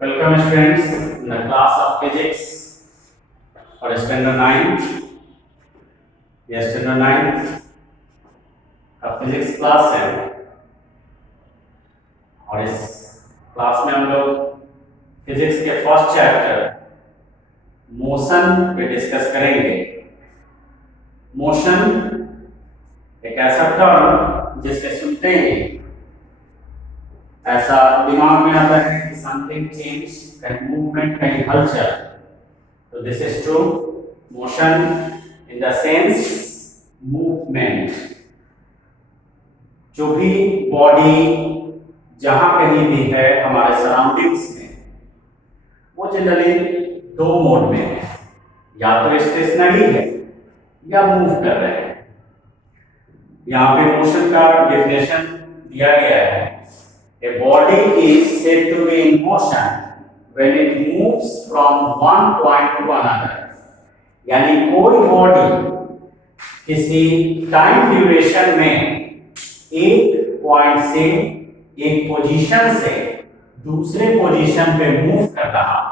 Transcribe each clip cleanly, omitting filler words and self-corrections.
Welcome students in the class of physics for standard 9. यह standard 9 का physics class है और इस क्लास में हम लोग फिजिक्स के फर्स्ट चैप्टर मोशन पे डिस्कस करेंगे। मोशन एक ऐसा टर्म जिसके सुनते ही ऐसा दिमाग में आता है कि समथिंग चेंज, कहीं मूवमेंट, कहीं हलचल। तो this is true. Motion in the sense movement. जो भी बॉडी जहां कहीं भी है हमारे सराउंडिंग्स में, वो जनरली दो मोड में है, या तो स्टेशनरी है या मूव कर रहे हैं। यहाँ पे मोशन का डेफिनेशन दिया गया है। A body is said to be in motion when it moves from one point to another। यानी कोई बॉडी किसी टाइम ड्यूरेशन में एक पॉइंट से, एक पोजीशन से दूसरे पोजीशन पे मूव कर रहा,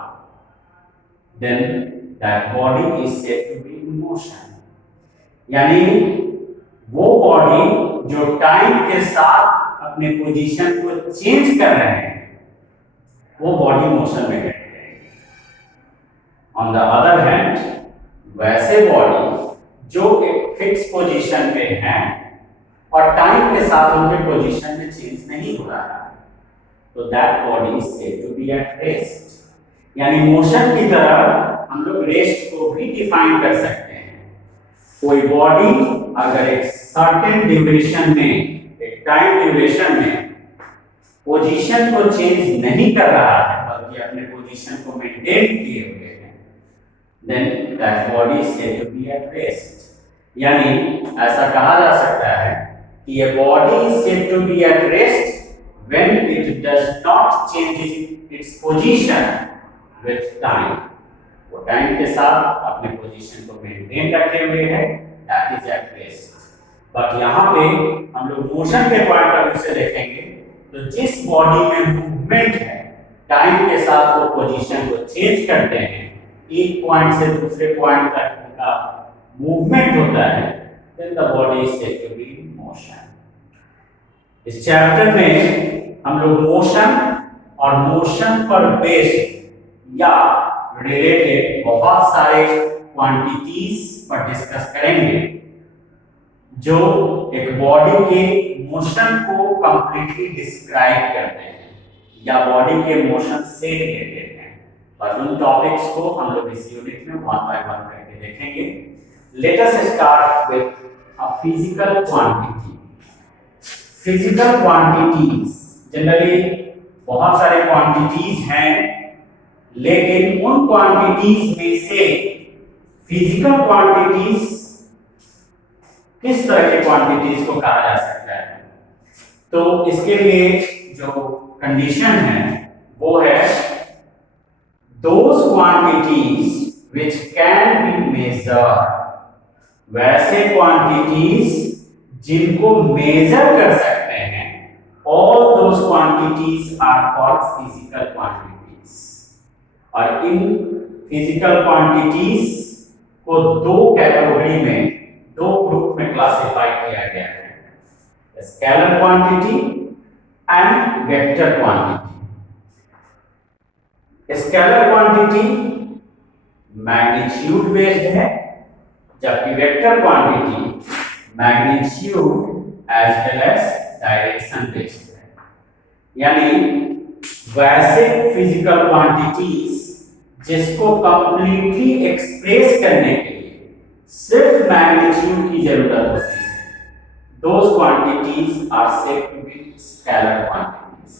then that body is said to be in motion। यानी वो बॉडी जो टाइम के साथ अपने पोजीशन को चेंज कर रहे हैं, वो बॉडी मोशन में है। ऑन द अदर हैंड, वैसे बॉडी जो एक फिक्स पोजीशन पे हैं और टाइम के साथ उनके पोजीशन में चेंज नहीं हो रहा है, तो that body is said to be at rest. यानी मोशन की तरह हम लोग रेस्ट को भी डिफाइन कर सकते हैं। कोई बॉडी अगर एक सर्टेन ड्यूरेशन में, टाइम ड्यूरेशन में पोजीशन को चेंज नहीं कर रहा है बल्कि अपने पोजीशन को मेंटेन किए हुए हैं, then that body is said to be at rest. यानी ऐसा कहा जा सकता है कि ये body is said to be at rest when it does not change its position with time. वो टाइम के साथ अपने पोजीशन को मेंटेन रखे हुए है, that is at rest. But यहाँ पे हम लोग मोशन के पॉइंट ऑफ व्यू से देखेंगे तो जिस बॉडी में मूवमेंट है, टाइम के साथ वो पोजीशन को चेंज करते हैं, एक पॉइंट से दूसरे पॉइंट तक उनका मूवमेंट होता है, then the body is said to be in motion. इस चैप्टर में हम लोग मोशन और मोशन पर बेस्ड या रिलेटेड बहुत सारे क्वांटिटीज पर डिस्कस करेंगे जो एक बॉडी के मोशन को कंप्लीटली डिस्क्राइब करते हैं या बॉडी के मोशन से रिलेटेड हैं। पर उन टॉपिक्स को हम लोग इस यूनिट में वन बाय वन करके देखेंगे। Let us start with a physical quantity. Physical quantities, generally बहुत सारे क्वांटिटीज हैं, लेकिन उन क्वांटिटीज में से फिजिकल क्वांटिटीज किस तरह के क्वांटिटीज को कहा जा सकता है? तो इसके लिए जो कंडीशन है वो है those quantities which can be measured. वैसे क्वांटिटीज जिनको मेजर कर सकते हैं, all those quantities are called physical quantities. और इन फिजिकल क्वांटिटीज को दो कैटेगरी में, दो ग्रुप में क्लासिफाई किया गया है, scalar quantity and vector quantity. Scalar quantity magnitude based है, जबकि vector quantity magnitude as well as direction based है। यानी वैसे फिजिकल क्वांटिटीज जिसको कंप्लीटली एक्सप्रेस करने के सिर्फ मैग्नीट्यूड की जरूरत होती है, those quantities are said to be scalar quantities.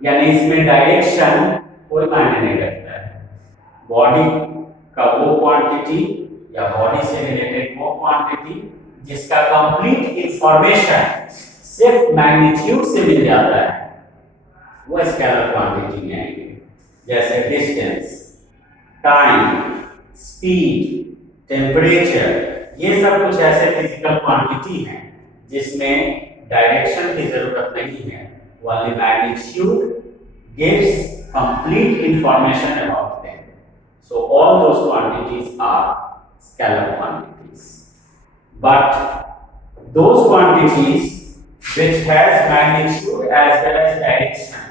यानी इसमें डायरेक्शन कोई मायने नहीं रखता है। बॉडी का वो क्वांटिटी या बॉडी से रिलेटेड वो क्वांटिटी जिसका कंप्लीट इंफॉर्मेशन सिर्फ मैग्नीट्यूड से मिल जाता है, वो स्केलर क्वांटिटी में आएंगे। जैसे डिस्टेंस, टाइम, स्पीड, टेम्परेचर, ये सब कुछ ऐसे फिजिकल क्वांटिटी हैं जिसमें डायरेक्शन की जरूरत नहीं है, वाली magnitude gives complete information about them. So all those quantities are scalar quantities. But those quantities which has magnitude as well as direction,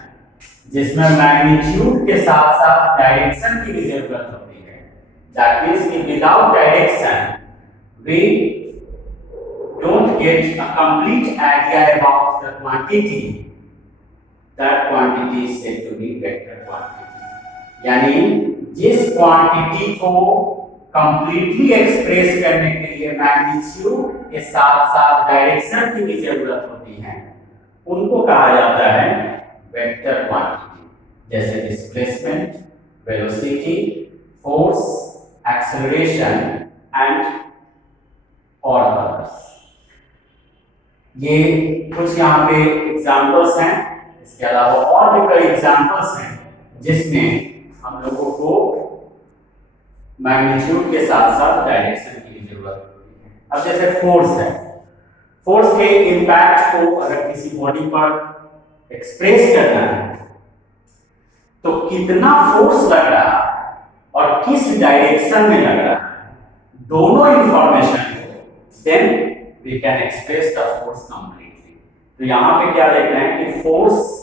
जिसमें मैग्नीट्यूड के साथ साथ डायरेक्शन की भी जरूरत होती है, दैट मीन्स कि without direction we don't get a complete idea about the quantity. That quantity is said to be vector quantity. यानी जिस क्वांटिटी को कंप्लीटली एक्सप्रेस करने के लिए मैग्नीट्यूड के साथ साथ डायरेक्शन की भी जरूरत होती है, उनको कहा जाता है वेक्टर क्वांटिटी, जैसे displacement, velocity, force, acceleration and और अदर्स। ये कुछ यहाँ पे एग्जांपल्स हैं, इसके अलावा और भी कई एग्जांपल्स हैं जिसमें हम लोगों को मैग्नीट्यूड के साथ साथ डायरेक्शन की भी जरूरत होती है। अब जैसे फोर्स है, फोर्स के इम्पैक्ट को अगर किसी बॉडी पर एक्सप्रेस करना है तो कितना फोर्स लग रहा है और किस डायरेक्शन में लग रहा है, दोनों इंफॉर्मेशन को then we can express the force completely. तो यहाँ पे क्या देख रहे हैं कि फोर्स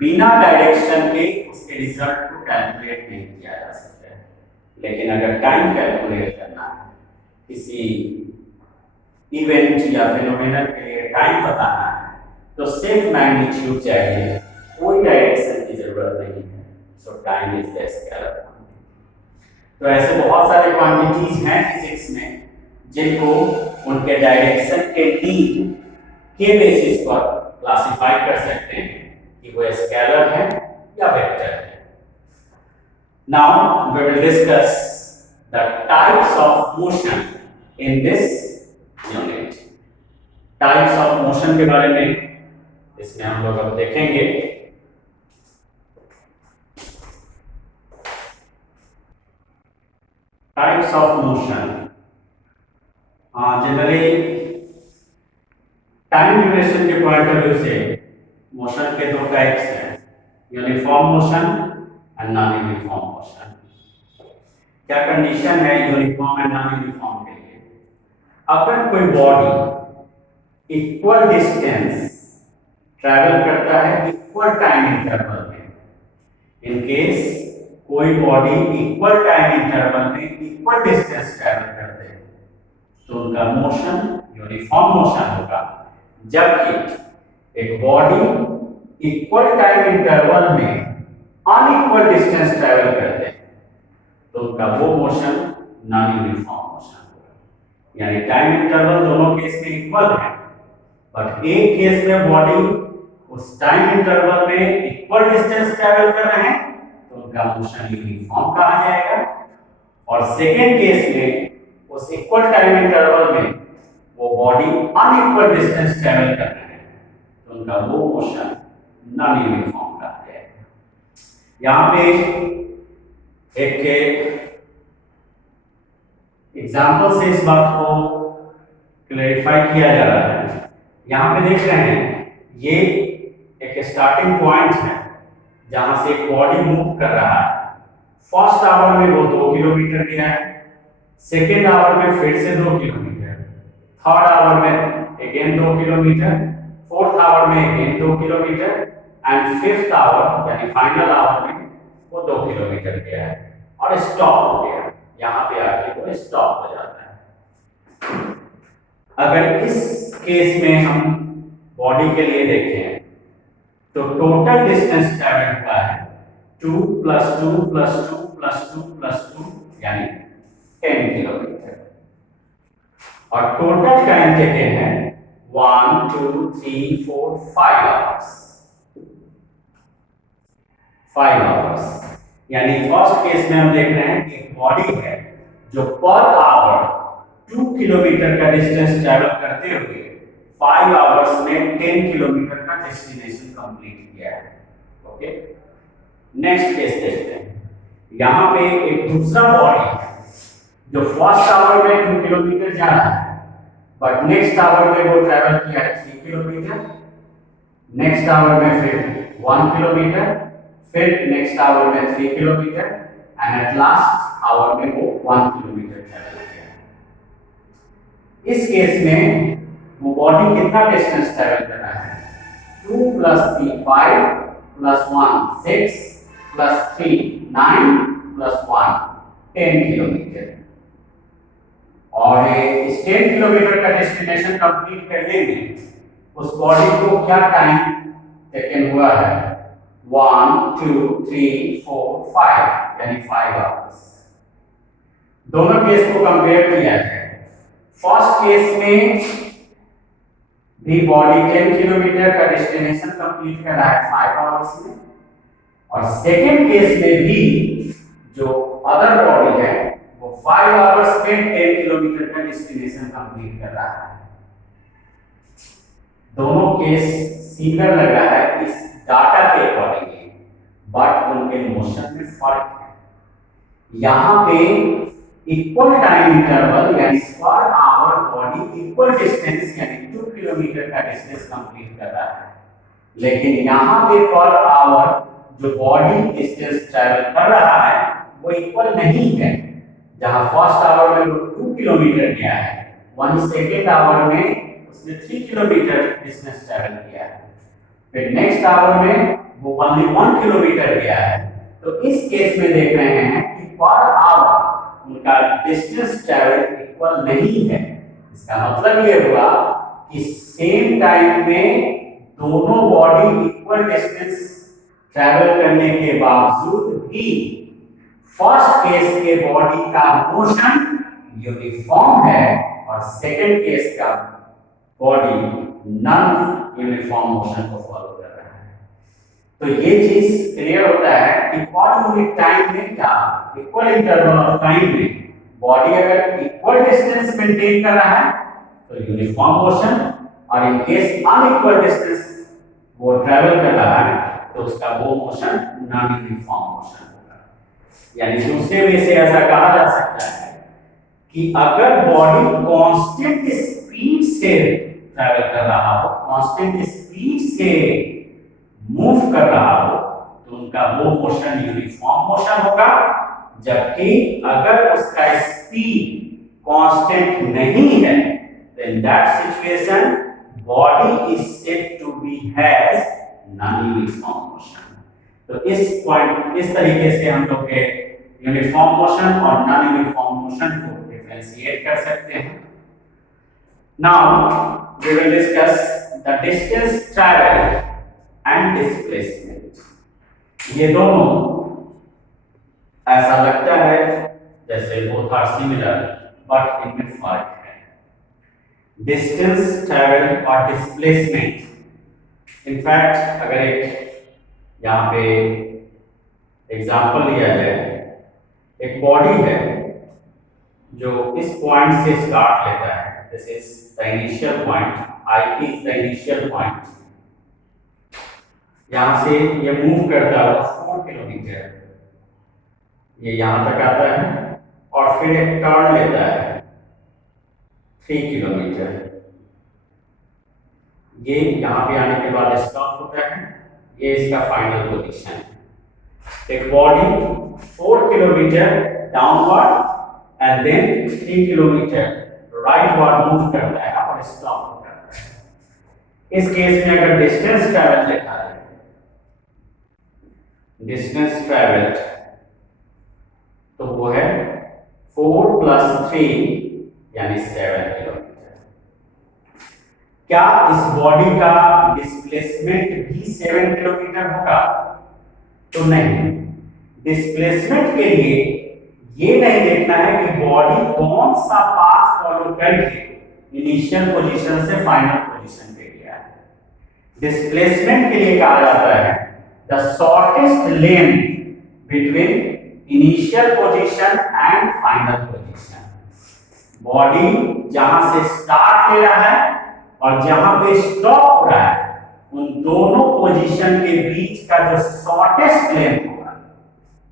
बिना डायरेक्शन के उसके रिजल्ट को कैलकुलेट नहीं किया जा सकता है, लेकिन अगर टाइम कैलकुलेट करना है, किसी इवेंट या फिनोमेनन के लिए टाइम बताना है, तो सिर्फ मैग्नीट्यूड चाहिए, कोई डायरेक्शन की जरूरत नहीं है। सो time is the scalar quantity. तो ऐसे बहुत सारे क्वांटिटीज हैं फिजिक्स में जिनको उनके डायरेक्शन के नीड के बेसिस पर क्लासिफाई कर सकते हैं कि वो स्केलर है या वेक्टर है। Now we will discuss the types of motion in this unit. Types of motion के बारे में इसमें हम लोग अब देखेंगे। Types of motion, generally time duration के पॉइंट ऑफ व्यू से मोशन के दो टाइप्स हैं, uniform motion and non uniform motion. क्या कंडीशन है यूनिफॉर्म एंड नॉन यूनिफॉर्म के लिए? अगर कोई बॉडी इक्वल डिस्टेंस ट्रैवल करता है इक्वल टाइम इंटरवल में, इन केस कोई बॉडी इक्वल टाइम इंटरवल में इक्वल डिस्टेंस ट्रैवल करते हैं तो उनका मोशन यूनिफॉर्म मोशन होगा। जबकि एक बॉडी इक्वल टाइम इंटरवल में अनइक्वल डिस्टेंस ट्रैवल करते हैं तो उनका वो मोशन नॉन यूनिफॉर्म मोशन होगा। यानी टाइम इंटरवल दोनों केस में इक्वल है, बट एक केस में बॉडी उस टाइम इंटरवल में इक्वल डिस्टेंस ट्रैवल कर रहे हैं तो उनका मोशन यूनिफॉर्म कहा जाएगा, और सेकेंड केस में उस इक्वल टाइम इंटरवल में वो बॉडी अनइक्वल डिस्टेंस ट्रैवल कर रहे हैं तो उनका वो मोशन नॉन यूनिफॉर्म कहा जाएगा। यहाँ पे एक एग्जाम्पल से इस बात को क्लैरिफाई किया जा रहा है। यहाँ पे देख रहे हैं ये एक स्टार्टिंग पॉइंट है जहां से एक बॉडी मूव कर रहा है। फर्स्ट आवर में वो 2 किलोमीटर गया है, सेकेंड आवर में फिर से 2 किलोमीटर, थर्ड आवर में अगेन 2 किलोमीटर, फोर्थ आवर में again 2 kilometre and fifth hour यानी फाइनल आवर में वो 2 किलोमीटर गया है और स्टॉप हो गया। यहाँ पे आके वो स्टॉप हो जाता है। अगर इस केस में हम बॉडी के लिए देखें तो टोटल डिस्टेंस ट्रैवल हुआ है 2 + 2 + 2 + 2 + 2 यानी 10 किलोमीटर, और टोटल टाइम टेकन है 1 2 3 4 5 आवर्स। 5 आवर्स यानी फर्स्ट केस में हम देख रहे हैं कि एक बॉडी है जो पर आवर 2 किलोमीटर का डिस्टेंस ट्रैवल करते हुए 5 आवर्स में 10 किलोमीटर का डेस्टिनेशन कंप्लीट किया है। ओके, नेक्स्ट केस देखते हैं। यहाँ पे एक दूसरा बॉडी है जो फर्स्ट आवर में 2 किलोमीटर जा रहा है, बट नेक्स्ट आवर में वो ट्रैवल किया है 3 किलोमीटर, नेक्स्ट आवर में फिर 1 किलोमीटर, फिर नेक्स्ट आवर में 3 kilometre and at last hour में वो 1 किलोमीटर ट्रैवल किया। इस केस में वो बॉडी कितना डिस्टेंस ट्रैवल कर रहा है? 2 + 3 5 + 1 6 + 3 9 + 1 10 किलोमीटर। और इस 10 किलोमीटर का डेस्टिनेशन कंप्लीट करने में उस बॉडी को क्या टाइम टेकन हुआ है? 1 2 3 4 5 यानी 5 आवर्स। दोनों केस को कंपेयर किया है। फर्स्ट केस में भी बॉडी 10 किलोमीटर का डेस्टिनेशन कंप्लीट कर रहा है 5 आवर्स में, और सेकेंड केस में भी जो अदर बॉडी है वो 5 आवर्स में 10 किलोमीटर का डेस्टिनेशन कंप्लीट कर रहा है। दोनों केस सिमिलर लगा है इस डाटा के अकॉर्डिंगली, बट उनके मोशन में फर्क है। यहाँ पे इक्वल टाइम इंटरवल यानी per hour body equal distance यानी 2 किलोमीटर का डिस्टेंस कंप्लीट कर रहा है, लेकिन यहाँ पे पर आवर जो बॉडी डिस्टेंस ट्रैवल कर रहा है वो इक्वल नहीं है। जहाँ फर्स्ट आवर में वो 2 किलोमीटर गया है, वहीं सेकेंड आवर में उसने 3 किलोमीटर डिस्टेंस ट्रैवल किया है, फिर नेक्स्ट आवर में वो ओनली 1 किलोमीटर गया है। तो इस केस में देख रहे हैं कि पर आवर उनका डिस्टेंस ट्रैवल इक्वल नहीं है। इसका मतलब ये हुआ कि सेम टाइम में दोनों बॉडी इक्वल डिस्टेंस ट्रैवल करने के बावजूद भी फर्स्ट केस के बॉडी का मोशन यूनिफॉर्म है और सेकंड केस का बॉडी नॉन यूनिफॉर्म मोशन को फॉलो कर रहा है। तो ये चीज क्लियर होता है कि पर यूनिट टाइम में क्या इक्वल इंटरवल ऑफ टाइम में बॉडी अगर इक्वल डिस्टेंस मेंटेन कर रहा है तो यूनिफॉर्म मोशन, और इन केस अनइक्वल डिस्टेंस वो ट्रैवल कर रहा है तो उसका वो मोशन नॉन यूनिफॉर्म मोशन होगा। यानी दूसरे वे से ऐसा कहा जा सकता है कि अगर बॉडी कांस्टेंट स्पीड से ट्रैवल कर रहा हो, कांस्टेंट स्पीड से मूव कर रहा हो, तो उनका वो मोशन यूनिफॉर्म मोशन होगा। जबकि अगर उसका स्पीड कांस्टेंट नहीं है, तो in that situation body is said to be has non uniform motion. तो इस तरीके से हम लोग के यूनिफॉर्म मोशन और नॉन यूनिफॉर्म मोशन को डिफरेंशिएट कर सकते हैं। Now we will discuss the distance travelled and displacement. ये दोनों ऐसा लगता है जैसे बोथ आर सिमिलर, बट इनमें फर्क है। डिस्टेंस ट्रैवल और डिस्प्लेसमेंट। इनफैक्ट अगर एक यहाँ पे एग्जांपल लिया जाए, एक बॉडी है जो इस पॉइंट से स्टार्ट लेता है, this is the initial point, I is the initial point. यहाँ से ये मूव करता है 4 किलोमीटर, ये यहाँ तक आता है और फिर एक टर्न लेता है 3 किलोमीटर। ये यहाँ पे आने के बाद स्टॉप होता है, ये इसका फाइनल पोजीशन है। एक body 4 kilometre downward and then 3 kilometre rightward move करता है और स्टॉप करता है। इस केस में अगर डिस्टेंस ट्रैवल लिखा है, डिस्टेंस ट्रैवल्ड, तो वो है 4 + 3 यानी 7 किलोमीटर। क्या इस बॉडी का डिस्प्लेसमेंट भी 7 किलोमीटर होगा? तो नहीं। डिस्प्लेसमेंट के लिए ये नहीं देखना है कि बॉडी कौन सा पाथ फॉलो करके इनिशियल पोजीशन से फाइनल पोजीशन पे गया है। डिस्प्लेसमेंट के लिए कहा जाता है the shortest length between initial position and final position. Body जहां से स्टार्ट ले रहा है और जहां पे स्टॉप हो रहा है, उन दोनों पोजीशन के बीच का जो शॉर्टेस्ट लेंथ होगा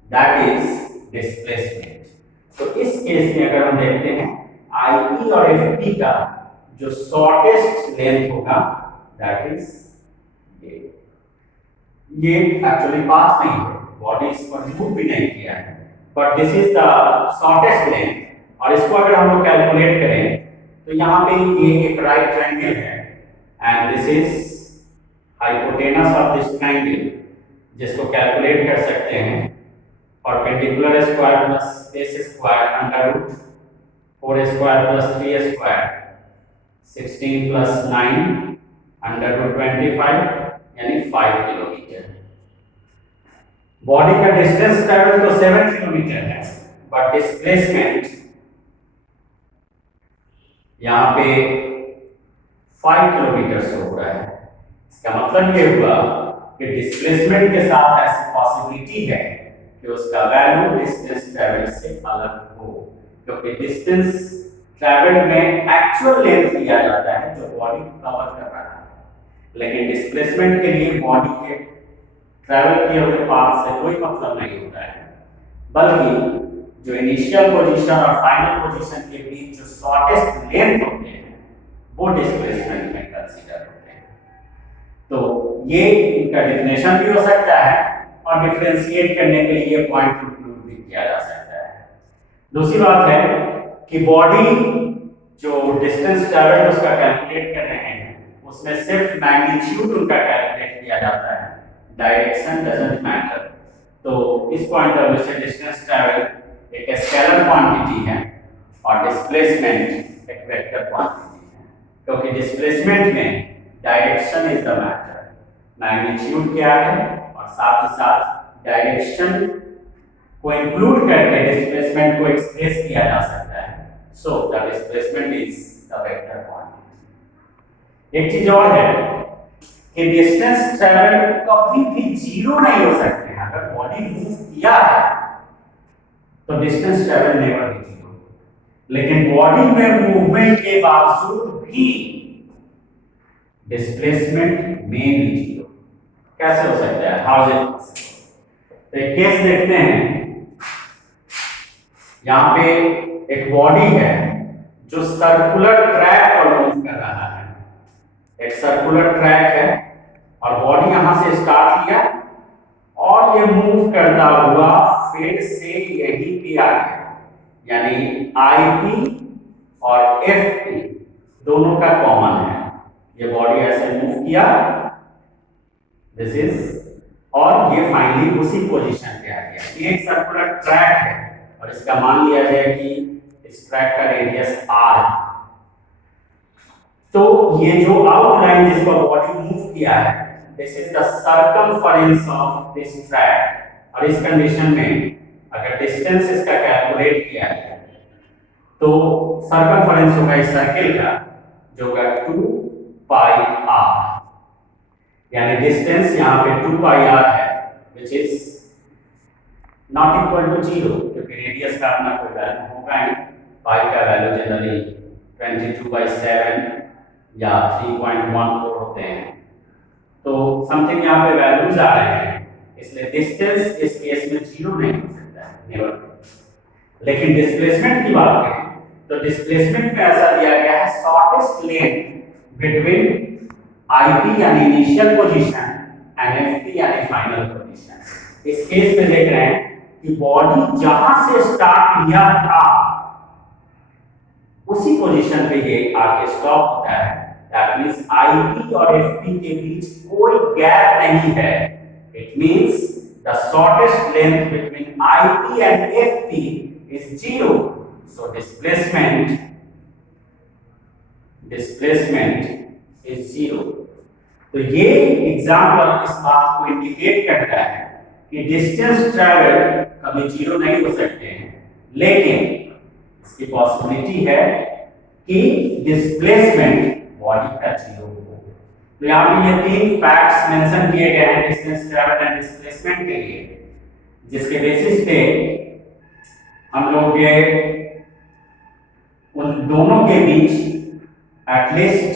दैट इज डिस्प्लेसमेंट। तो इस केस में अगर हम देखते हैं आई और एफ टी का जो शॉर्टेस्ट लेंथ होगा दैट इज ये। ये एक्चुअली पास नहीं है, बॉडी इस पर मूव भी नहीं किया है, but this is the shortest length. और इसको अगर हम लोग कैलकुलेट करें तो यहाँ पे ये एक राइट ट्रायंगल है and this is hypotenuse of this triangle, जिसको कैलकुलेट कर सकते हैं perpendicular square plus base square under root 4 square plus 3 square 16 plus 9 under root 25 यानी 5 किलोमीटर। बॉडी का डिस्टेंस ट्रैवल तो 7 किलोमीटर है, बट डिस्प्लेसमेंट यहाँ पे 5 किलोमीटर से हो रहा है। इसका मतलब ये हुआ कि डिस्प्लेसमेंट के साथ ऐसी पॉसिबिलिटी है कि उसका वैल्यू डिस्टेंस ट्रैवल से अलग हो, क्योंकि डिस्टेंस ट्रैवल में एक्चुअल लेंथ लिया जाता है जो बॉडी कवर कर रहा है, लेकिन डिस्प्लेसमेंट के लिए बॉडी के ट्रैवल किए हुए पाथ से कोई मतलब नहीं होता है, बल्कि जो इनिशियल पोजीशन और फाइनल पोजीशन के बीच जो शॉर्टेस्ट लेंथ होते हैं वो डिस्प्लेसमेंट में कंसीडर होते हैं। तो ये इनका डेफिनेशन भी हो सकता है और डिफरेंशिएट करने के लिए पॉइंट इंक्लूड भी किया जा सकता है। दूसरी बात है कि बॉडी जो डिस्टेंस ट्रैवल उसका कैलकुलेट कर रहे हैं उसमें सिर्फ मैग्नीट्यूड उनका कैलकुलेट किया जाता है, डायरेक्शन डजंट मैटर। तो इस पॉइंट ऑफ व्यू से डिस्टेंस ट्रैवल एक स्केलर क्वांटिटी है और डिस्प्लेसमेंट एक वेक्टर क्वांटिटी है, क्योंकि डिस्प्लेसमेंट में direction is the matter, magnitude क्या है और साथ ही साथ डायरेक्शन को इंक्लूड करके डिस्प्लेसमेंट को एक्सप्रेस किया जा सकता है। So the displacement is the vector quantity. एक चीज और है कि डिस्टेंस ट्रैवल कभी भी जीरो नहीं हो सकते हैं। अगर बॉडी मूव किया है तो distance travel never be zero, लेकिन बॉडी में मूवमेंट के बावजूद भी डिस्प्लेसमेंट में भी जीरो कैसे हो सकता है? How is it possible? तो एक केस देखते हैं। यहाँ पे एक बॉडी है जो सर्कुलर ट्रैक पर मूव कर रहा है, एक सर्कुलर ट्रैक है और बॉडी यहां से स्टार्ट किया और ये मूव करता हुआ फिर से यहीं पे आ गया, यानी आईपी और एफपी दोनों का कॉमन है। ये बॉडी ऐसे मूव किया, दिस इज, और ये फाइनली उसी पोजीशन पे आ गया। ये एक सर्कुलर ट्रैक है और इसका मान लिया जाए कि इस ट्रैक का रेडियस r है। तो ये जो आउटलाइन जिस पर बॉडी मूव किया है, this is the circumference of this track. और इस कंडीशन में अगर डिस्टेंस इसका कैलकुलेट किया है तो सर्कमफरेंस होगा इस सर्किल का जो होगा 2 पाई r, यानी डिस्टेंस यहाँ पे 2 पाई r है, which is not equal to 0, क्योंकि रेडियस का अपना कोई वैल्यू होगा नहीं। पाई का वैल्यू जनरली 22/7 या 3.14 होते हैं, तो समथिंग यहाँ पे वैल्यूज आ रहे हैं, इसलिए डिस्टेंस इस केस में 0 नहीं हो सकता है, नेवर। लेकिन डिस्प्लेसमेंट की बात करें तो डिस्प्लेसमेंट में ऐसा दिया गया है शॉर्टेस्ट लेंथ बिटवीन आईपी यानी इनिशियल पोजीशन एंड एफपी यानी फाइनल पोजीशन। इस केस में देख रहे हैं कि बॉडी जहां से स्टार्ट लिया था उसी पोजीशन पे ये आके स्टॉप होता है। दैट मींस आईपी और एफपी के बीच कोई गैप नहीं है। It means the shortest length between IP and FP is 0। So displacement is 0। तो ये एग्जांपल इस बात को इंडिकेट करता है कि डिस्टेंस ट्रैवल कभी 0 नहीं हो सकते हैं, लेकिन इसकी पॉसिबिलिटी है कि डिस्प्लेसमेंट बॉडी का 0 हो। तो यहाँ पे ये 3 फैक्ट्स मेंशन किए गए हैं डिस्टेंस ट्रैवल एंड डिस्प्लेसमेंट के लिए, जिसके बेसिस पे हम लोग ये उन दोनों के बीच एटलीस्ट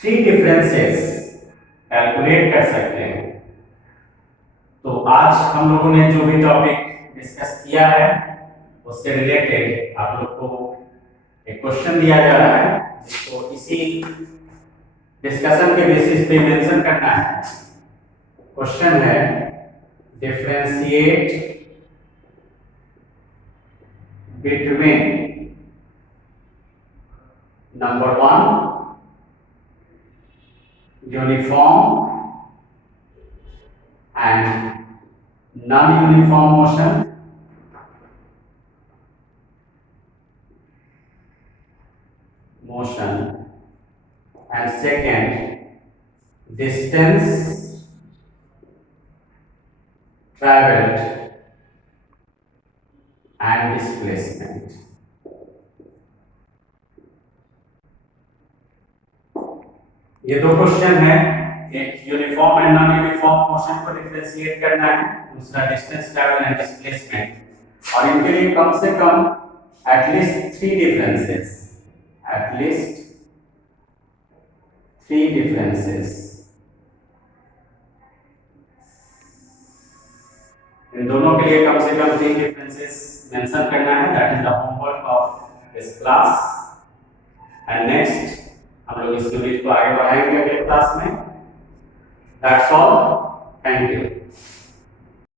3 डिफरेंसेस कैलकुलेट कर सकते हैं। तो आज हम लोगों ने जो भी टॉपिक डिस्कस किया है उससे रिलेटेड आप लोग को एक क्वेश्चन दिया जा रहा है, जिसको इसी डिस्कशन के बेसिस पे मेंशन करना है। क्वेश्चन है differentiate between number 1 uniform and non uniform motion and second distance traveled and displacement. ये दो क्वेश्चन है, एक uniform and non uniform motion को डिफरेंशिएट करना है, दूसरा डिस्टेंस ट्रैवल एंड डिस्प्लेसमेंट, और इनके लिए कम से कम एटलीस्ट 3 डिफरेंसेस, एटलीस्ट 3 डिफरेंसेस। इन दोनों के लिए कम से कम 3 डिफरेंसेस मेंशन करना है। That is the homework of this class. And next हम लोग इस यूनिट को आगे बढ़ाएंगे अगले क्लास में। That's all, thank you.